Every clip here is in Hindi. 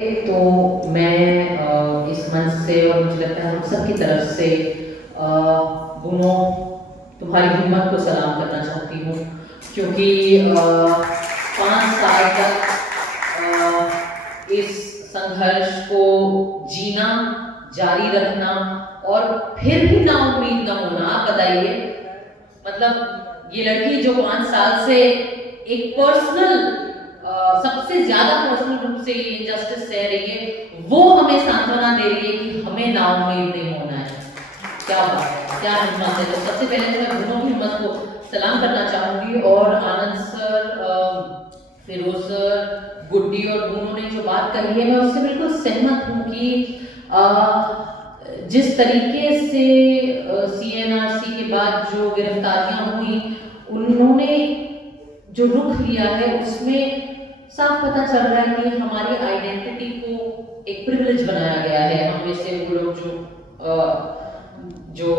तो मैं इस मंच से और मुझे लगता है हम सब की तरफ से दोनों तुम्हारी हिम्मत को सलाम करना चाहती हूँ, क्योंकि 5 साल तक इस संघर्ष को जीना, जारी रखना और फिर भी नाउम्मीद न होना। आप बताइए, मतलब ये लड़की जो 5 साल से एक पर्सनल सबसे ज्यादा पर्सनल रूप से ये इनजस्टिस सह रही है, वो हमें सांत्वना दे रही है कि हमें नाउम्मीद नहीं होना है। क्या बात है, क्या हिम्मत है। तो सबसे पहले तो मैं दोनों की हिम्मत को सलाम करना चाहूंगी और आनंद सर, फिरोज सर, गुड्डी और दोनों ने जो बात कही है मैं उससे बिल्कुल सहमत हूँ कि जिस तरीके से CNRC के बाद जो गिरफ्तारियां हुई, उन्होंने जो रुख लिया है उसमें साफ पता चल रहा है कि हमारी आइडेंटिटी को एक प्रिविलेज बनाया गया है। हम में से वो लोग जो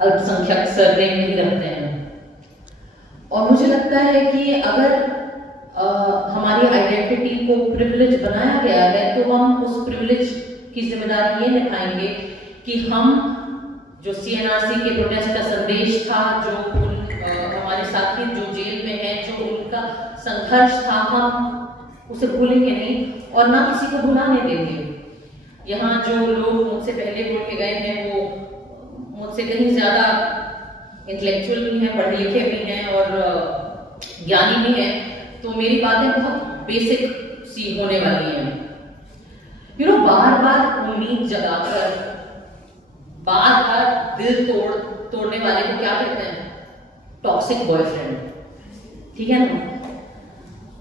अल्पसंख्यक सरनेम नहीं रखते हैं, और मुझे लगता है कि अगर हमारी आइडेंटिटी को प्रिविलेज बनाया गया है तो हम उस प्रिविलेज की जिम्मेदारी ये निभाएंगे कि हम जो CNRC के प्रोटेस्ट का संदेश था, जो हमारे साथी जो जेल में हैं, जो उनका संघर्ष था, हम उसे भूलेंगे नहीं और ना किसी को भुलाने देंगे। यहाँ जो लोग मुझसे पहले बोल के गए हैं वो मुझसे कहीं ज़्यादा इंटेलेक्चुअल भी हैं, पढ़े लिखे भी हैं और ज्ञानी भी हैं, तो मेरी बातें बहुत बेसिक सी होने वाली हैं। बार बार उम्मीद जगाकर, बार बार दिल तोड़ने वाले को क्या कहते हैं? टॉक्सिक बॉयफ्रेंड, ठीक है ना?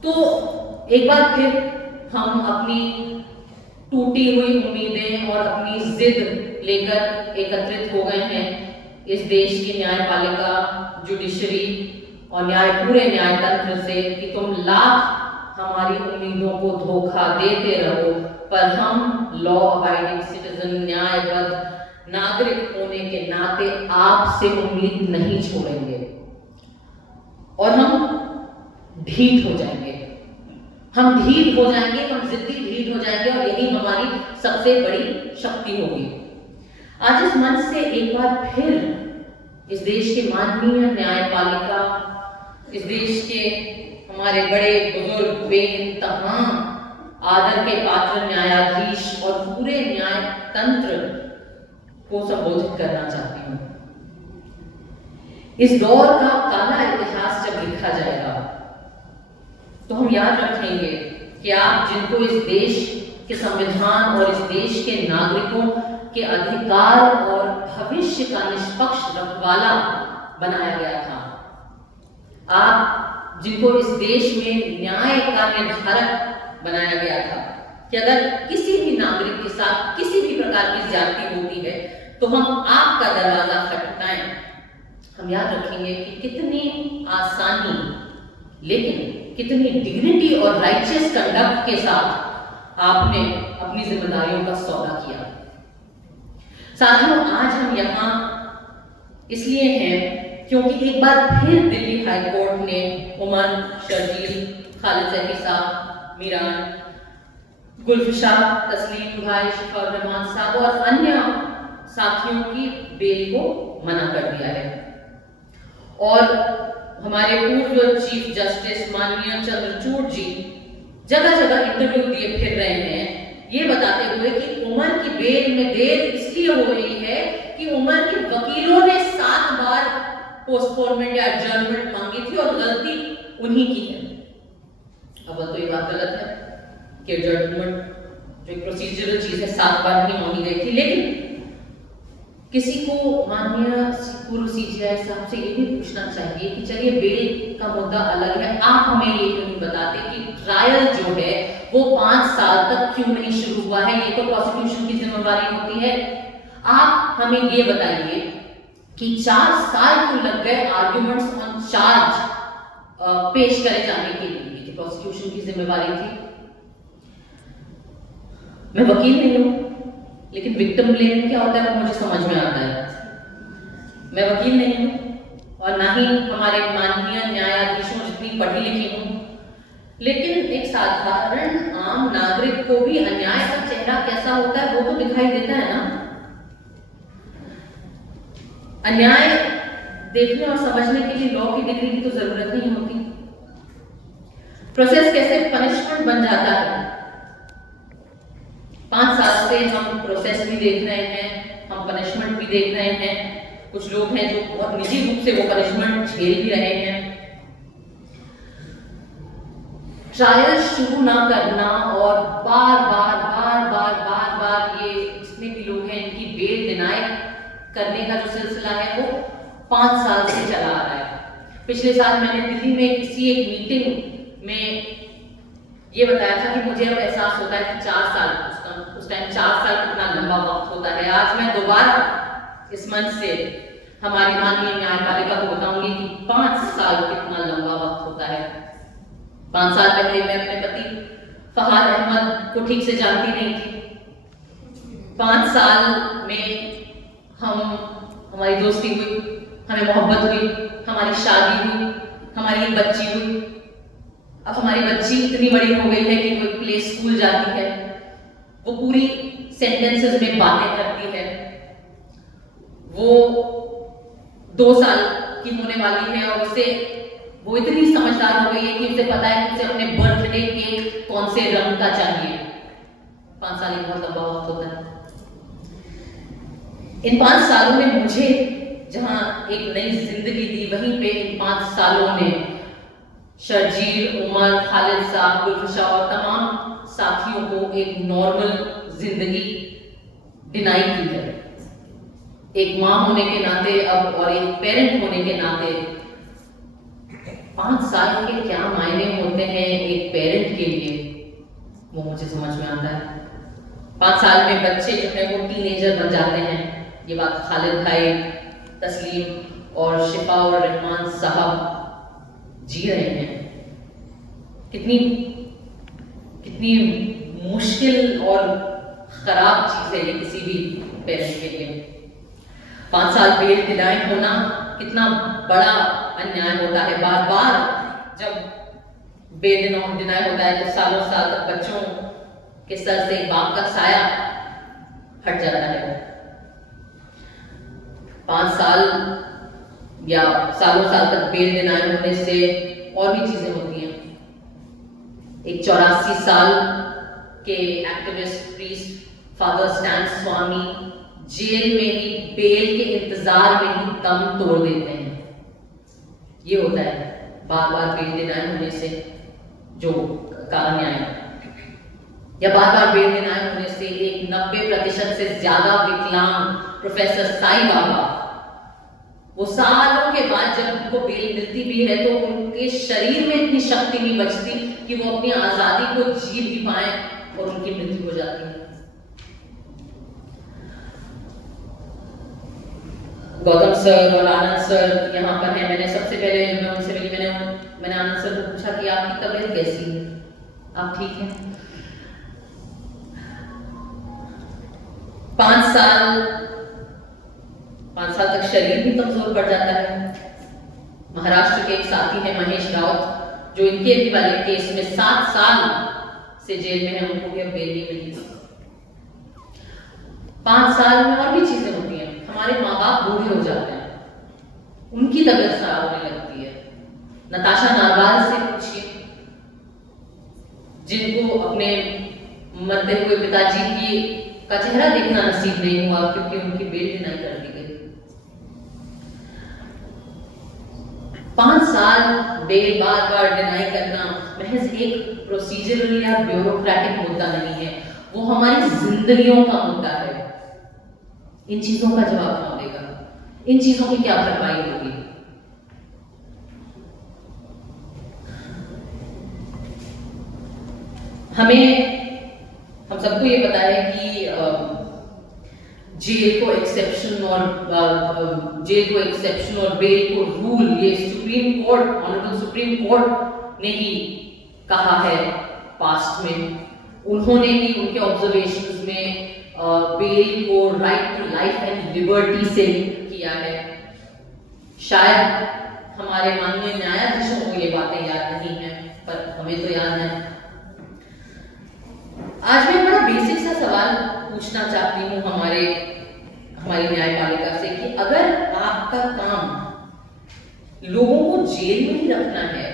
तो एक बार फिर हम अपनी टूटी हुई उम्मीदें और अपनी जिद लेकर एकत्रित हो गए हैं इस देश की न्यायपालिका, जुडिशरी और पूरे न्यायतंत्र से कि तुम लाख हमारी उम्मीदों को धोखा देते रहो, पर हम लॉ अबाइडिंग सिटीजन, न्यायबद्ध नागरिक होने के नाते आपसे उम्मीद नहीं छोड़ेंगे और हम ढीठ हो जाएंगे। हम जिद्दी ढीठ हो जाएंगे और यही हमारी सबसे बड़ी शक्ति होगी। आज इस मंच से एक बार फिर इस देश के माननीय न्यायपालिका, इस देश के हमारे बड़े बुजुर्ग, बेइंतहा आदर के पात्र न्यायाधीश और पूरे न्यायतंत्र को संबोधित करना चाहती हूँ। इस दौर का काला इतिहास जब लिखा जाएगा तो हम याद रखेंगे कि आप जिनको इस देश के संविधान और इस देश के नागरिकों के अधिकार और भविष्य का निष्पक्ष रखवाला बनाया गया था, आप जिनको इस देश में न्याय का निर्धारक बनाया गया था कि अगर किसी भी नागरिक के साथ किसी भी प्रकार की ज्यादती होती है तो हम आपका दरवाजा खटखटाएं। हम याद रखेंगे कि कितनी आसानी लेकिन कितनी डिग्निटी और राइचियस कंडक्ट के साथ आपने अपनी जिम्मेदारियों का सौदा किया। साथियों, आज हम यहाँ इसलिए हैं क्योंकि एक बार फिर दिल्ली हाई कोर्ट ने उमर, शर्जील, खालिद जैफी साहब, मीरान, गुलफिशा, तस्लीम भाई, शिफा रहमान साहब और अन्य साथियों की बेल को मना कर दिया है। और हमारे पूर्व चीफ जस्टिस माननीय चंद्रचूड़ जी जगह जगह इंटरव्यू दिए फिर रहे हैं, ये बताते हुए कि उमर की बेल में देर इसलिए हो रही है कि उमर के वकीलों ने 7 बार पोस्टपोनमेंट या एडजर्नमेंट मांगी थी और गलती उन्हीं की है। अब तो ये बात गलत है कि एडजर्नमेंट जो एक प्रोसीजरल चीज है 7 बार नहीं मांगी गई थी, लेकिन किसी को माननीय पूर्व CJI साहब से ये भी पूछना चाहिए कि चलिए बेल का मुद्दा अलग है, आप हमें ये क्यों नहीं बताते कि ट्रायल जो है वो 5 साल तक क्यों नहीं शुरू हुआ है? ये तो प्रोसिक्यूशन की जिम्मेदारी होती है। आप हमें ये बताइए कि 4 साल क्यों लग गए आर्ग्यूमेंट्स ऑन चार्ज पेश करे जाने के लिए? ये तो प्रोसिक्यूशन की जिम्मेदारी थी। मैं वकील नहीं हूं, लेकिन विक्टिम ब्लेमिंग क्या होता है वो मुझे समझ में आता है। मैं वकील नहीं हूँ और ना ही हमारे माननीय न्यायाधीशों जितनी पढ़ी लिखी हूँ, लेकिन एक साधारण आम नागरिक को भी अन्याय का चेहरा कैसा होता है वो तो दिखाई देता है ना। अन्याय देखने और समझने के लिए लॉ की डिग्री की तो जरूरत नहीं होती। प्रोसेस कैसे पनिशमेंट बन जाता है। 5 साल से हम प्रोसेस भी देख रहे हैं, हम पनिशमेंट भी देख रहे हैं। कुछ लोग हैं जो बहुत निजी रूप से वो पनिशमेंट झेल भी रहे हैं। ट्रायल शुरू ना करना और बार बार ये जितने भी लोग हैं इनकी बेल डिनाई करने का जो सिलसिला है वो 5 साल से चला आ रहा है। पिछले साल मैंने दिल्ली में किसी एक मीटिंग में ये बताया था कि मुझे अब एहसास होता है कि 4 साल, उस टाइम 4 साल कितना लंबा वक्त होता है। आज मैं दोबारा इस मंच से हमारी माननीय न्यायपालिका को बताऊंगी कि 5 साल कितना लंबा वक्त होता है। 5 साल पहले मैं अपने पति फहाद अहमद को ठीक से जानती नहीं थी। 5 साल में हमारी दोस्ती हुई, हमें मोहब्बत हुई, हमारी शादी हुई, हमारी एक बच्ची हुई। अब हमारी बच्ची इतनी बड़ी हो गई है कि कोई प्ले स्कूल जाती है, वो पूरी सेंटेंसेस में बातें करती है। वो 2 साल की होने वाली है और उसे वो इतनी समझदार हो गई है कि उसे पता है कि उसे अपने बर्थडे के कौन से रंग का चाहिए। 5 साल एक बहुत लंबा वक्त होता है। इन 5 सालों में मुझे जहां एक नई जिंदगी दी, वहीं पे इन 5 सालों में शर्जील, उमर, खालिद साहब, गुलफशा और तमाम साथियों को एक नॉर्मल जिंदगी डिनाई की है। एक माँ होने के नाते अब और एक पेरेंट होने के नाते 5 साल के क्या मायने होते हैं एक पेरेंट के लिए, वो मुझे समझ में आता है। 5 साल में बच्चे जो है वो टीनेजर बन जाते हैं। ये बात खालिद भाई, तस्लीम और शिफा और रहमान साहब जी रहे हैं। कितनी मुश्किल और खराब चीज है ये किसी भी पेरेंट के लिए। 5 साल बेल डिनाई होना कितना बड़ा अन्याय होता है। बार बार जब बेल डिनाई होता है तो सालों साल तक बच्चों के सर से बाप का साया हट जाता है। 5 साल या सालों साल तक बेल डिनाई होने से और भी चीजें होती हैं। एक 84 साल के एक्टिविस्ट प्रीस्ट फादर स्टैन स्वामी जेल में ही बेल के इंतजार में ही दम तोड़ देते हैं। ये होता है बार बार बेल डिनाई होने से जो का अन्याय, या बार बार बेल डिनाई होने से एक 90% से ज्यादा विकलांग प्रोफेसर साईं बाबा, वो सालों के बाद जब उनको बेल मिलती भी है तो उनके शरीर में इतनी शक्ति नहीं बचती कि वो अपनी आजादी को जी भी पाए और उनकी मृत्यु हो जाती है। गौतम सर और आनंद सर यहाँ पर हैं। मैंने सबसे पहले मैं उनसे मिली, मैंने आनंद सर को पूछा कि आपकी तबीयत कैसी है, आप ठीक हैं? 5 साल तक शरीर भी कमजोर पड़ जाता है। महाराष्ट्र के एक साथी हैं महेश राउत, जो इनके भी वाले केस में 7 साल से जेल में है, उनको भी अब बेल नहीं मिली। 5 साल में और भी चीजें होती हैं। हमारे माँ बाप बूढ़े हो जाते हैं, उनकी तबीयत खराब होने लगती है। नताशा नारवाल से पूछिए, जिनको अपने मरते हुए पिताजी की का चेहरा देखना नसीब नहीं हुआ क्योंकि उनकी बेल डिनाई कर दी गई। 5 साल बेल बार बार डिनाई करना महज एक प्रोसीजरल या ब्यूरोक्रेटिक मुद्दा नहीं है, वो हमारी जिंदगियों का मुद्दा है। इन चीजों का जवाब कौन देगा? इन चीजों की क्या भरपाई होगी? हम सबको ये पता है कि जेल को एक्सेप्शन और बेल को रूल ये supreme court, honourable supreme court ने ही कहा है पास्ट में। उन्होंने ही उनके ऑब्जर्वेशंस में बेल को right to life and liberty से लिंक किया है। शायद हमारे माननीय न्यायाधीशों को ये बातें याद नहीं है, पर हमें तो याद है। आज मैं बड़ा बेसिक सा सवाल पूछना चाहती हूँ हमारी न्यायपालिका से कि अगर आपका काम लोगों को जेल में ही रखना है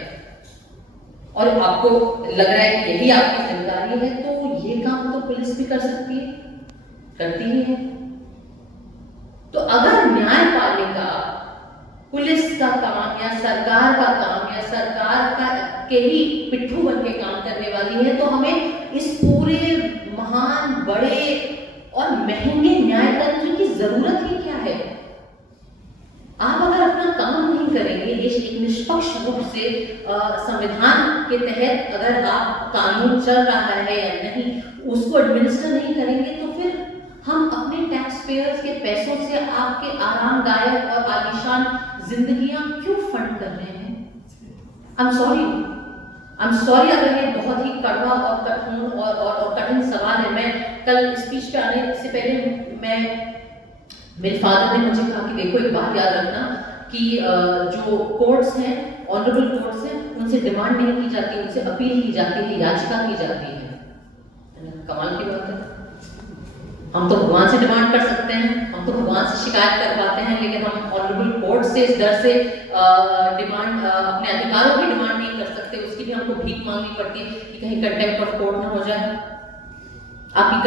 और आपको लग रहा है कि यही आपकी जिम्मेदारी है, तो ये काम तो पुलिस भी कर सकती है, करती ही है। तो अगर न्यायपालिका पुलिस का काम या सरकार का काम या सरकार का के ही पिट्ठू बन के काम करने वाली है, तो हमें इस पूरे महान, बड़े और महंगे न्यायतंत्र की जरूरत ही क्या है? आप अगर अपना काम नहीं करेंगे, एक निष्पक्ष रूप से संविधान के तहत अगर आप कानून चल रहा है या नहीं उसको एडमिनिस्टर नहीं करेंगे, तो फिर हम अपने टैक्स पेयर्स के पैसों से आपके आरामदायक और आलीशान जिंदगियां क्यों फंड कर रहे हैं? आई एम सॉरी अगर ये बहुत ही कड़वा और कठोर और कठिन सवाल है। मैं कल स्पीच पे आने से पहले मेरे फादर ने मुझे कहा कि देखो, एक बात याद रखना कि जो कोर्ट्स हैं, ऑनरेबल कोर्ट्स हैं, उनसे डिमांड नहीं की जाती, उनसे अपील की जाती है, याचिका की जाती है। कमाल की बात है। हम तो भगवान से डिमांड कर सकते हैं, हम तो भगवान से शिकायत कर पाते हैं, लेकिन हम ऑनरेबल कोर्ट से इस डर से डिमांड, अपने अधिकारों की डिमांड नहीं कर सकते। उसकी भी हमको भीख मांगनी पड़ती है कि कहीं कंटेम्प्ट ऑफ कोर्ट ना हो जाए। आपकी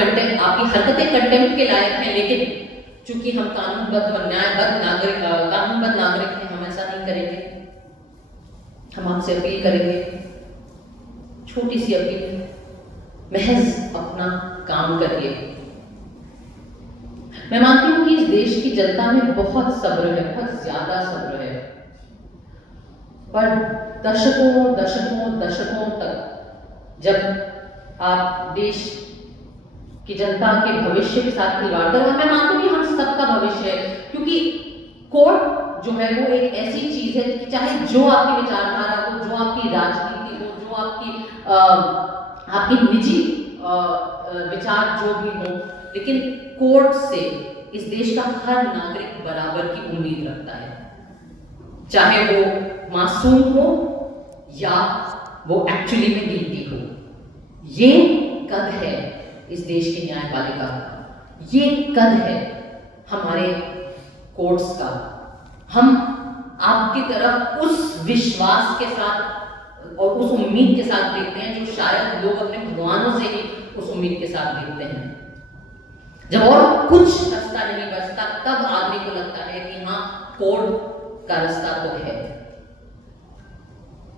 हरकतें कंटेम्प्ट के लायक हैं, लेकिन चूंकि हम कानूनबद्ध और न्यायबद्ध नागरिक हैं, हम ऐसा नहीं करेंगे। हम आपसे अपील करेंगे, छोटी सी अपील, महज अपना काम करिए। मैं मानती हूं कि इस देश की जनता में बहुत सब्र है, बहुत ज्यादा सब्र है, पर दशकों तक जब आप देश की जनता के भविष्य के साथ खिलवाड़ कर, और मैं मानती हूँ कि हम सबका भविष्य है, क्योंकि कोर्ट जो है वो एक ऐसी चीज है कि चाहे जो आपकी विचारधारा हो, जो आपकी राजनीति हो, जो आपकी निजी विचार जो भी हो, लेकिन कोर्ट से इस देश का हर नागरिक बराबर की उम्मीद रखता है, चाहे वो मासूम हो या वो एक्चुअली में गिल्टी हो। ये कद है इस देश की न्यायपालिका का, ये कद है हमारे कोर्ट्स का। हम आपकी तरफ उस विश्वास के साथ और उस उम्मीद के साथ देखते हैं जो शायद लोग अपने भगवानों से ही उस उम्मीद के साथ देखते हैं। जब और कुछ रास्ता नहीं बचता, तब आदमी को लगता है कि हाँ, कोर्ट का रास्ता तो है।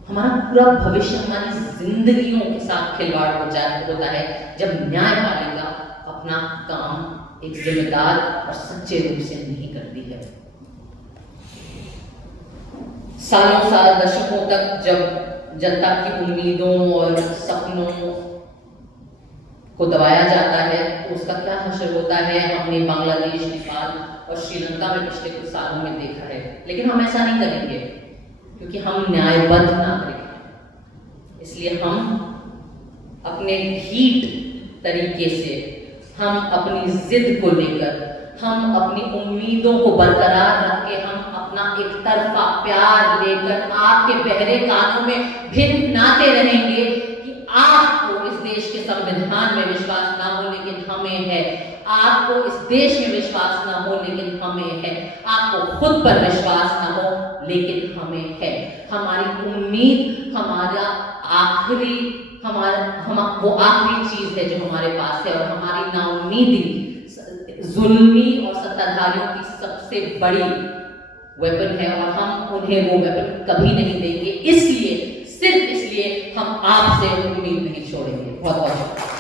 हमारा पूरा भविष्य, हमारी जिंदगियों के साथ खिलवाड़ होता है जब न्यायपालिका अपना काम एक जिम्मेदार और सच्चे रूप से नहीं करती है। सालों साल, दशकों तक जब जनता की उम्मीदों और सपनों को दबाया जाता है, तो उसका क्या हश्र होता है हमने बांग्लादेश, नेपाल और श्रीलंका में पिछले कुछ सालों में देखा है। लेकिन हम ऐसा नहीं करेंगे, क्योंकि हम न्यायबद्ध नागरिक हैं। इसलिए हम अपने ढीठ तरीके से, हम अपनी जिद को लेकर, हम अपनी उम्मीदों को बरकरार रख के, हम अपना एक तरफा प्यार लेकर आपके बहरे कानों में भिनभिनाते रहेंगे कि आपको इस देश के संविधान में विश्वास ना हो, लेकिन हमें है। आपको इस देश में विश्वास ना हो, लेकिन हमें है। आपको खुद पर विश्वास ना हो, लेकिन हमें है। हमारी उम्मीद, हमारा वो आखिरी चीज है जो हमारे पास है, और हमारी नाउम्मीदी जुल्मी और सत्ताधारियों की सबसे बड़ी वेपन है, और हम उन्हें वो वेपन कभी नहीं देंगे। इसलिए, सिर्फ इसलिए हम आपसे उम्मीद नहीं छोड़ेंगे। बहुत बहुत